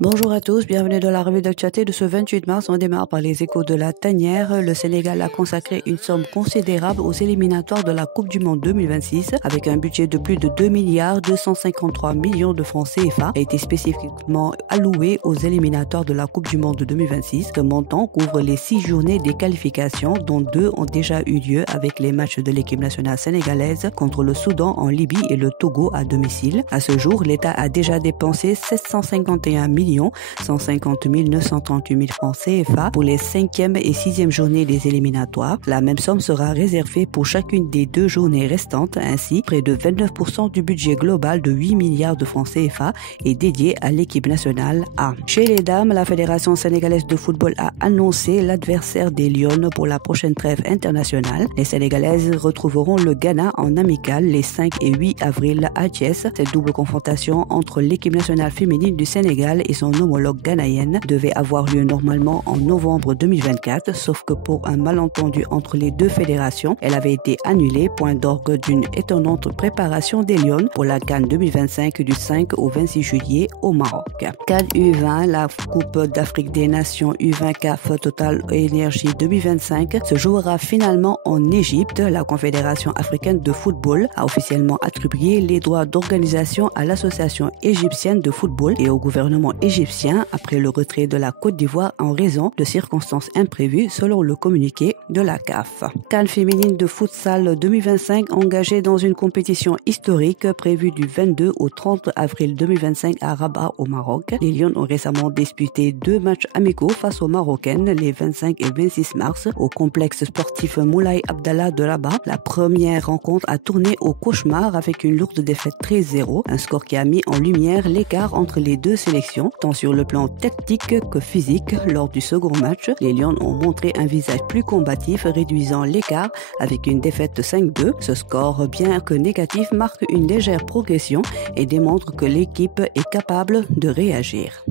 Bonjour à tous, bienvenue dans la revue d'actualité de ce 28 mars. On démarre par les échos de la tanière. Le Sénégal a consacré une somme considérable aux éliminatoires de la Coupe du Monde 2026 avec un budget de plus de 2 milliards 253 millions de francs CFA a été spécifiquement alloué aux éliminatoires de la Coupe du Monde 2026. Ce montant couvre les 6 journées des qualifications dont 2 ont déjà eu lieu avec les matchs de l'équipe nationale sénégalaise contre le Soudan en Libye et le Togo à domicile. À ce jour, l'État a déjà dépensé 751 150 938 000 francs CFA pour les 5e et 6e journées des éliminatoires. La même somme sera réservée pour chacune des 2 journées restantes. Ainsi, près de 29% du budget global de 8 milliards de francs CFA est dédié à l'équipe nationale A. Chez les dames, la Fédération sénégalaise de football a annoncé l'adversaire des Lions pour la prochaine trêve internationale. Les Sénégalaises retrouveront le Ghana en amical les 5 et 8 avril à Thiès. Cette double confrontation entre l'équipe nationale féminine du Sénégal et son homologue ghanéenne devait avoir lieu normalement en novembre 2024, sauf que pour un malentendu entre les 2 fédérations, elle avait été annulée, point d'orgue d'une étonnante préparation des Lions pour la CAN 2025 du 5 au 26 juillet au Maroc. CAN U20, la Coupe d'Afrique des Nations U20 CAF Total Énergie 2025 se jouera finalement en Égypte. La Confédération africaine de football a officiellement attribué les droits d'organisation à l'Association égyptienne de football et au gouvernement égyptien après le retrait de la Côte d'Ivoire en raison de circonstances imprévues selon le communiqué de la CAF. CAN féminine de futsal 2025 engagée dans une compétition historique prévue du 22 au 30 avril 2025 à Rabat au Maroc. Les Lions ont récemment disputé 2 matchs amicaux face aux Marocaines les 25 et 26 mars au complexe sportif Moulay Abdallah de Rabat. La première rencontre a tourné au cauchemar avec une lourde défaite 13-0, un score qui a mis en lumière l'écart entre les 2 sélections, tant sur le plan tactique que physique. Lors du second match, les Lions ont montré un visage plus combatif, réduisant l'écart avec une défaite 5-2. Ce score, bien que négatif, marque une légère progression et démontre que l'équipe est capable de réagir.